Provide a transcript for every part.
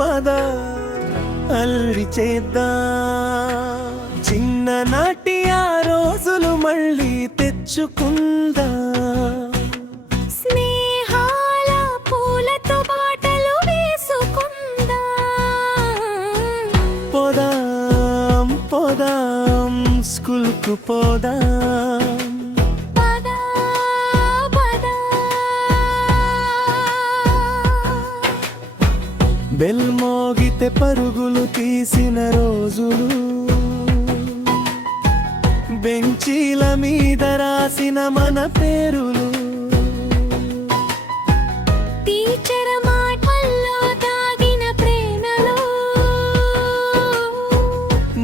పద అల్లి చేద్దాం, చిన్ననాటి ఆ రోజులు మళ్ళీ తెచ్చుకుందా. స్నేహాల పూలతో బాటలు వేసుకుందా. పోదాం పోదాం స్కూల్కు పోదాం. బెల్ మోగితే పరుగులు తీసిన రోజులు, బెంచీల మీద రాసిన మన పేరులు, టీచర్ మాటల్లో దాగిన ప్రేమలో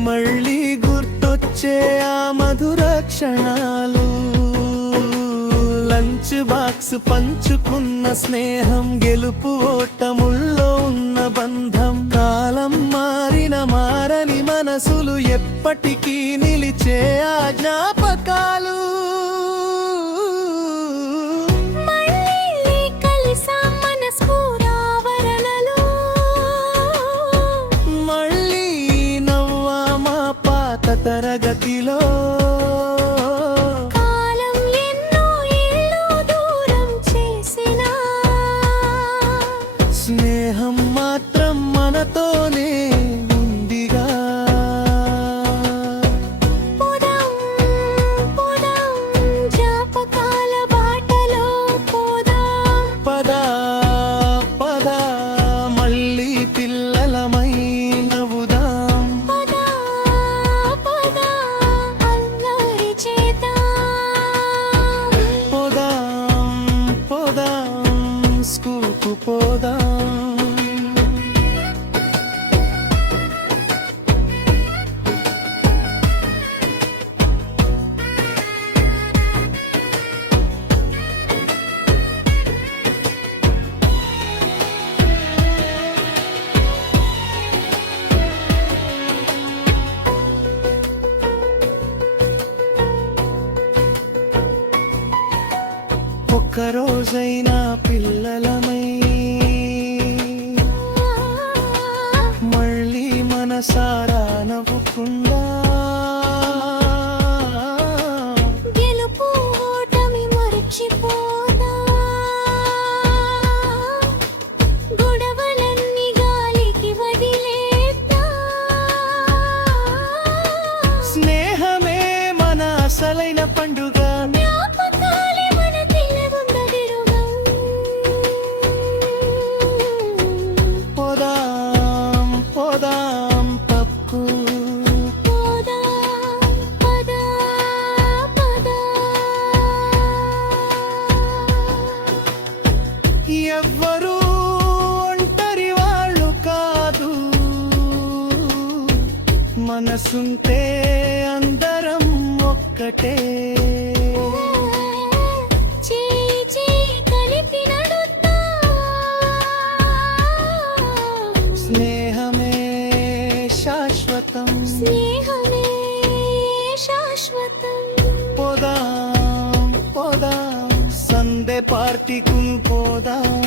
మళ్ళీ గుర్తొచ్చే ఆ మధుర క్షణాలు. లంచ్ బాక్స్ పంచుకున్న స్నేహం, గెలుపు ఓటముల్లో ఉన్న బంధం, కాలం మారిన మారని మనసులు, ఎప్పటికీ నిలిచే ఆ జ్ఞాపకాలు. మళ్ళీ కలిసాం మన స్ఫూరావరణలో, మళ్ళీ నవ్వా మా పాత తరగతిలో. స్నేహం మాత్రం మనతోనే ఉందిగా. పోదాం పోదాం జ్ఞాపకాల బాటలో పోదాం. పద పద మళ్ళీ పిల్లలమై నవ్వుదాం. పద పద అల్లరి చేద్దాం. పోదాం పోదాం స్కూల్కు పోదాం. ఒక్కరోజైనా పిల్లలమై మళ్ళీ మనసారా నవ్వుకుందా. గెలుపు ఓటమి మరచిపోదా. గొడవలన్నీ గాలికి వదిలేద్దా. స్నేహమే మన అసలైన పండుగ. పోదాం పోదాం పప్పు. పోదాం పద పద. ఎవ్వరూ ఒంటరి వాళ్ళు కాదు, మనసుంటే అందరం ఒక్కటే. చేయి చేయి కలిపి నడుద్దాం. స్నేహమే శాశ్వతం, స్నేహమే శాశ్వతం. పోదాం పోదాం సండే పార్టీకు పోదాం.